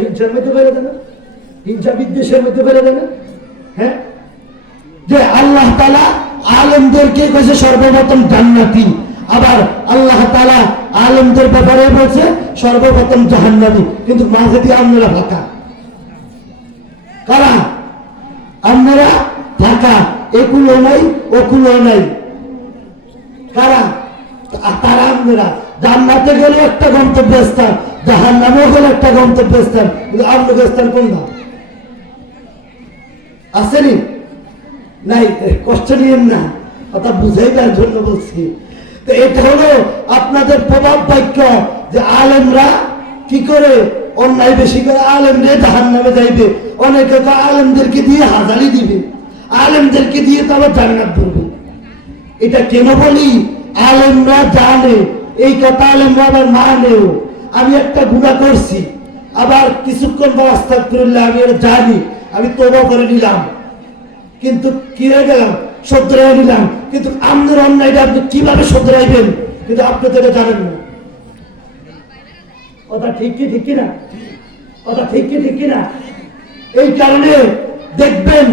হিংসার মধ্যে বেড়ে দেবে, হিংসা বিদ্বেষের মধ্যে বেড়ে দেবে। হ্যাঁ, যে আল্লাহ তাআলা আলেমদেরকে কইছে সর্বপ্রথম জান্নাতি, আবার আল্লাহ তাআলা আলেমদের ব্যাপারে বলছে সর্বপ্রথম জাহান্নামী। কিন্তু মাঝে দিয়ে আপনারা ফাঁকা, কারা? আপনারা ফাঁকা, একুলো নাই ওকুলো নাই। কারা? তারা আপনারা। জান্নাতে গেলে একটা গন্তব্যস্থান, জাহান্নামেও গেলে একটা গন্তব্যস্থান, কিন্তু আপনাদের স্থান কোনটা? আসেনি? নাই, কষ্ট নিয়েন না, কথা বুঝাইবার জন্য বলছি। তো এটা হলো আপনাদের প্রভাব বাক্য যে আলেমরা কি করে অন্যায় বেশি করে আলেমরে জাহান্নামে যাইবে, অনেকে তো আলেমদেরকে দিয়ে হাজারি দিবে, আলেমদেরকে দিয়ে তো আবার জান্নাত ধরবে। এটা কেন বলি? আলেমরা জানে এই কথা, আলেমরা আবার মানেও। আমি একটা গুনাহ করছি, আবার কিছুক্ষণ পর আস্তাগফিরুল্লাহ, আমি এটা জানি, আমি তওবা করে নিলাম, কিন্তু কি হয়ে গেলাম? শুধরাই নিলাম। কিন্তু আপনার অন্যায়টা আপনি কিভাবে শুধরাইবেন? কিন্তু আপনি তো এটা জানেন না। কথা ঠিক কি ঠিক কিনা? কথা ঠিক কি ঠিক কিনা? এই কারণে দেখবেন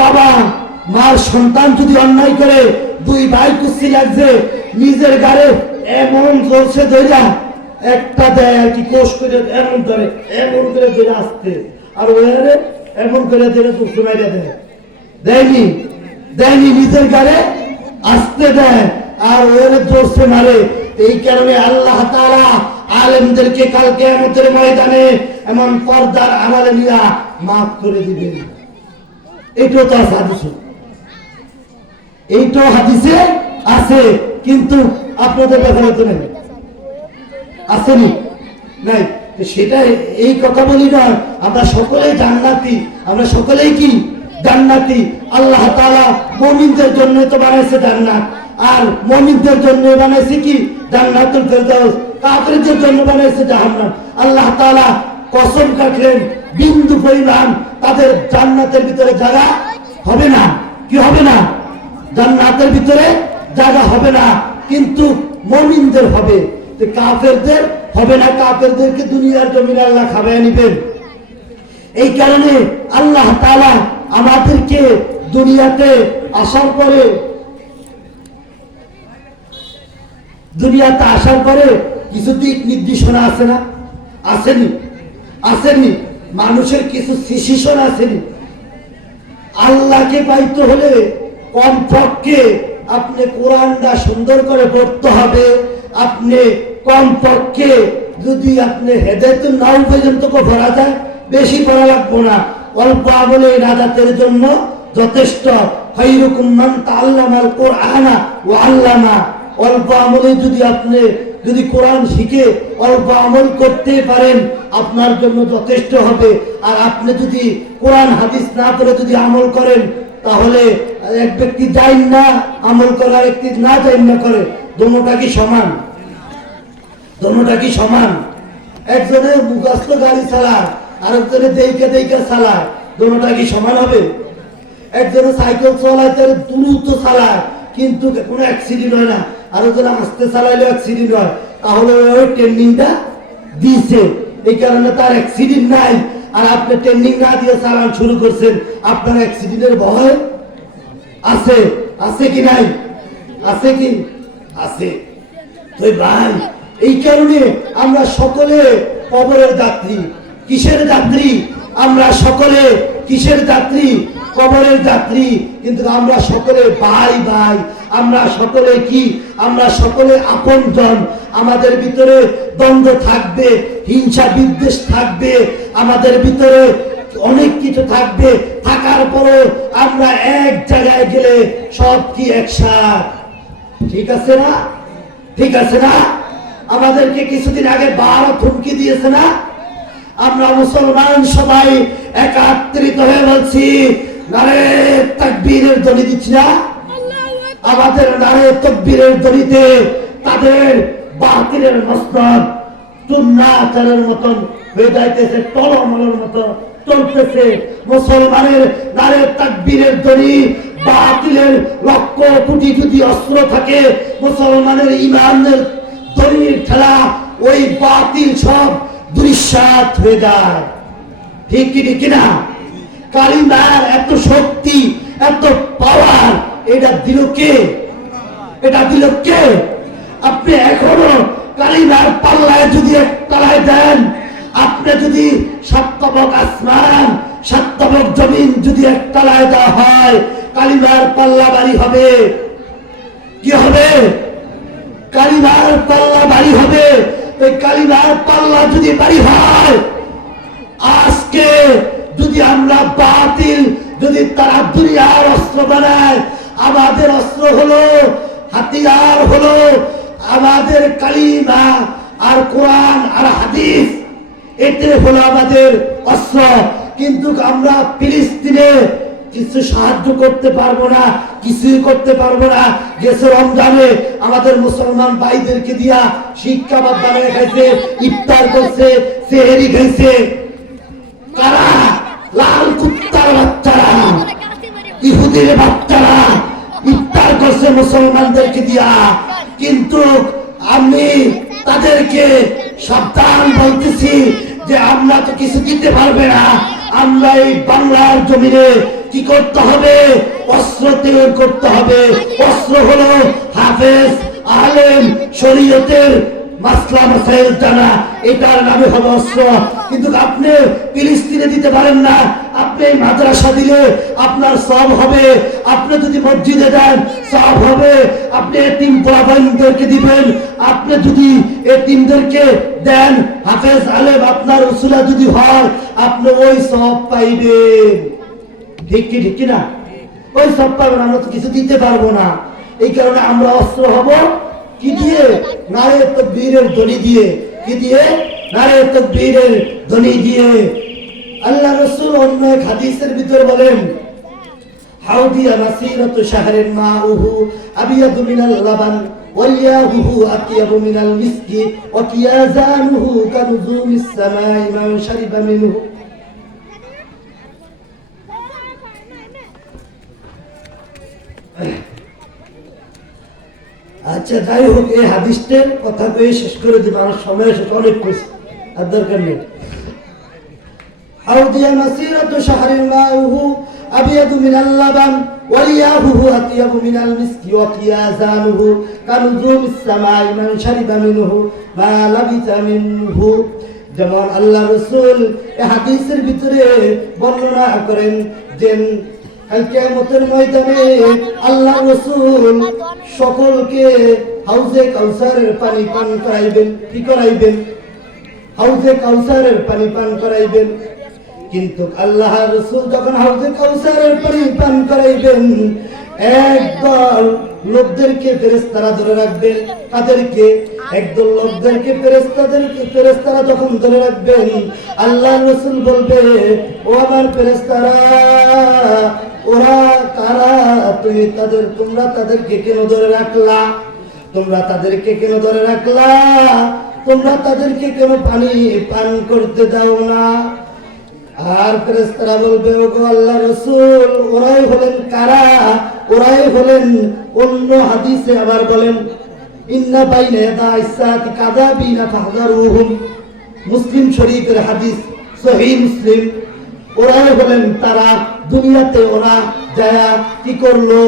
বাবা মার সন্তান যদি অন্যায় করে, দুই ভাই কুস্তি লাগছে, নিজের গাড়ে এমন জোরসে ধরা একটা দেয় আর কি, কোষ করে এমন ধরে, এমন করে ধরে আসতে, আর ওয়ারে এমন করে ধরে তো শোনাইয়া দেয়, দেয়নি দেয়নি, নিজের গাড়ে আসতে দেয় আর ওয়ারে জোরসে মারে। এই কারণে আল্লাহ তাআলা আলেমদেরকে কাল কিয়ামতের ময়দানে এমন পর্দার আড়ালে নিয়ে মাফ করে দিবেন। এইটাও তো আছে হাদিসে, এইটাও হাদিসে আছে, কিন্তু আপনাদের ব্যাপারে তো নেই, আসেনি? নাই। সেটা এই কথা বলি না, আমরা সকলেই জান্নাতি, আমরা সকলেই কি জান্নাতি। আল্লাহ তাআলা মুমিনদের জন্য তো বানাইছে জান্নাত, আর মুমিনদের জন্য বানাইছে কি? জান্নাতুল ফেরদাউস। কাফেরদের জন্য বানাইছে জাহান্নাম। আল্লাহ তাআলা কসম কাটলেন, বিন্দু পরিমাণ তাদের জান্নাতের ভিতরে জায়গা হবে না। কি হবে না? জান্নাতের ভিতরে জায়গা হবে না, কিন্তু মুমিনদের হবে। কাফেরদের হবে না, কাফেরদেরকে দুনিয়ার জমিনে আল্লাহ খাওয়ায় নিবেন। এই কারণে আল্লাহ তাআলা আমাদেরকে দুনিয়াতে আসার পরে কিছু দিক নির্দেশনা আছে না? আসেনি? আসেনি? মানুষের কিছু শিশন আসেনি? আল্লাহকে পাইতে হলে কমপক্ষে আপনি কোরআনটা সুন্দর করে পড়তে হবে। আপনি কমপক্ষে যদি আপনি হেদায়েতুন নাও পর্যন্ত পড়া যায়, বেশি পড়া লাগবে না, অল্প আমলে নাজাতের জন্য যথেষ্ট। খায়রুকুম মান তাআল্লামাল কুরআনা ওয়া আল্লামা। অল্প আমলে যদি কোরআন শিখে অল্প আমল করতে পারেন, আপনার জন্য যথেষ্ট হবে। আর আপনি যদি কোরআন হাদিস না পড়ে যদি আমল করেন, তাহলে এক ব্যক্তি জাইন না আমল করা, এক ব্যক্তি না জাইন না করে, দোনোটা কি সমান? দোনোটা কি সমান? একজনে মুখস্থ গাড়ি চালায়, আরেকজনে দেইকে দেইকে চালায়, দোনোটা কি সমান হবে? একজনে সাইকেল চালায়, তার দ্রুত চালায়, কিন্তু কোনো অ্যাক্সিডেন্ট হয় না, আরেকজনে আস্তে চালাইলে অ্যাক্সিডেন্ট হয়। তাহলে ওই ট্রেনিংটা দিয়েছে, এই কারণে তার অ্যাক্সিডেন্ট নাই। আর আপনি ট্রেনিং না দিয়ে চালান শুরু করছেন, আপনার অ্যাক্সিডেন্টের ভয় আছে? আছে কি নাই? আছে কি? আছে। তো ভাই, এই কারণে আমরা সকলে কবরের যাত্রী। কিসের যাত্রী? আমরা সকলে কিসের যাত্রী? কবরের যাত্রী। কিন্তু আমরা সকলে ভাই ভাই, আমরা সকলে কি? আমরা সকলে আপনজন। আমাদের ভিতরে দ্বন্দ্ব থাকবে, হিংসা বিদ্বেষ থাকবে, আমাদের ভিতরে অনেক কিছু থাকবে। থাকার পরে আমরা এক জায়গায় গেলে সব কি একসাথ। ঠিক আছে না? ঠিক আছে না? আমাদেরকে কিছুদিন আগে 12 হুমকি দিয়েছে না? আমরা মুসলমান সবাই একাত্রিত হয়ে বলছি, নারে তাকবীরের ধ্বনি দিচ্ছি না? আমাদের নারে তাকবীরের ধ্বনিতে তাদের বাতিলের মসনদ চূর্ণাচারের মতন হয়ে যাইতেছে, টলমলের মতো চলতেছে। মুসলমানের নারে তাকবীরের ধ্বনি, বাতিলের লক্ষ কোটি যদি অস্ত্র থাকে, মুসলমানের ইমানের ধ্বনির খেলা ওই বাতিল সব দুরিশ্বাত হয়ে যায়। ঠিক কি না? কালিমার এত শক্তি, এত পাওয়ার, এটা দিল কে? এটা দিল কে? আপনি এখনো কালিমার পাল্লায় যদি এক তলায় দেন, আপনি যদি 7 তবক আসমান 7 তবক জমিন যদি এক তলায় দেওয়া হয়, কালিমার পাল্লা বাড়ি হবে। কি হবে? কালিমার পাল্লা বাড়ি হবে। এই কালিমার পাল্লা যদি বাড়ি হয়, আজকে যদি আমরা বাতিল যদি তারা দুনিয়ার অস্ত্র বানায়, আমাদের অস্ত্র হলো, হাতিয়ার হলো আমাদের কালিমা আর কোরআন আর হাদিস, এতে হলো আমাদের অস্ত্র। কিন্তু আমরা ফিলিস্তিনে কিছু সাহায্য করতে পারবো না, কিছুই করতে পারবো না। গেছে রমজানে আমাদের মুসলমান ভাইদেরকে দিয়া শিক্ষা বানিয়ে খাইছে, ইফতার করছে, সেহরি খাইছে। কারা? লাল কুত্তার বাচ্চারা, ইহুদির বাচ্চারা ইফতার করছে মুসলমানদেরকে দিয়া। কিন্তু আমি তাদেরকে সাবধান বলতেছি যে আমরা তো কিছু দিতে পারবে না। আমরা এই বাংলার জমিনে কি করতে হবে? অস্ত্র তৈরি করতে হবে। অস্ত্র হলো হাফেজ, আলেম, শরীয়তের মাসলা মাসাইল জানা, এটার নামে হলো অস্ত্র। কিন্তু আপনি ফিলিস্তিনে দিতে পারেন না। আপনি মাদ্রাসা দিলে আপনার সব হবে, আপনি যদি মসজিদে দেন সব হবে, আপনি এতিম পোলাপাইনদেরকে দিবেন, আপনি যদি এতিমদেরকে দেন, হাফেজ আলেম আপনার উসুলা যদি হয়, আপনি ওই সব পাইবেন। ঠিক কি না? ওই সব পাবেন। আমরা তো কিছু দিতে পারবো না। এই কারণে আমরা অস্ত্র হব কি দিয়ে? নারে তাকবীরের ধ্বনি দিয়ে। কি দিয়ে? নারে তাকবীরের ধ্বনি দিয়ে। আল্লাহ রাসূল অন্য এক হাদিসের ভিতরে বলেন, হাউদিয়া মাসিরাতু শাহরিন মাউহু আবিয়াদু মিনাল লাবান ওয়ালিয়াহুহু আতিয়াবু মিনাল মিসকি ওয়া কিয়াজানুহু কানুজুমিস সামাই মান শারিবা মিনহু। আচ্ছা, যাই হোক, এই হাদিসটার কথা কয়ে শেষ করে দিব। আমার সময় শেষ, অনেক কিছু আর দরকার নেই। হাউদিয়া মাসিরাতু শাহরিন মাউহু আবিয়াদু মিনাল লাবান ওয়ালিয়াহুহু আতিয়াবু মিনাল মিসকি ওয়া কিয়াজানুহু কানুজুমিস সামাই মান শারিবা মিনহু মা লাবিসা মিনহু। যেমন আল্লাহ রাসূল এই হাদিসের ভিতরে বর্ণনা করেন যে কাল কিয়ামতের ময়দানে আল্লাহ রাসূল সকলকে হাউজে কাউসারের পানি পান করাইবেন। কি করাইবেন? হাউজে কাউসারের পানি পান করাইবেন। কিন্তু আল্লাহ রাসূল যখন হাউজে কাউসারের পানি পান করাইবেন, একদল লোকদেরকে ফেরেশতারা ধরে রাখবেন। তাদেরকে একদল লোকদেরকে ফেরেশতারা যখন ধরে রাখবেন, আল্লাহ রাসূল বলবে, ও আমার ফেরেশতারা, ওরা কারা? তোমরা তাদেরকে কেন ধরে রাখলা? তোমরা তাদেরকে কেন ধরে রাখলা? তোমরা তাদেরকে কেন পানি পান করতে দাও না? আর ফেরেশতারা বলবে, ওগো আল্লাহ রাসূল, ওরাই হলেন কারা? ওরাই হলেন, অন্য হাদিসে আবার বলেন, ইন্না বাইনা ইয়াদা ইসাতি কাযাবিনা ফাহযারুহুম। মুসলিম শরীফের হাদিস, সহিহ মুসলিম। ওরাই হলেন তারা, দুনিয়াতে ওরা যায়া কি করলো?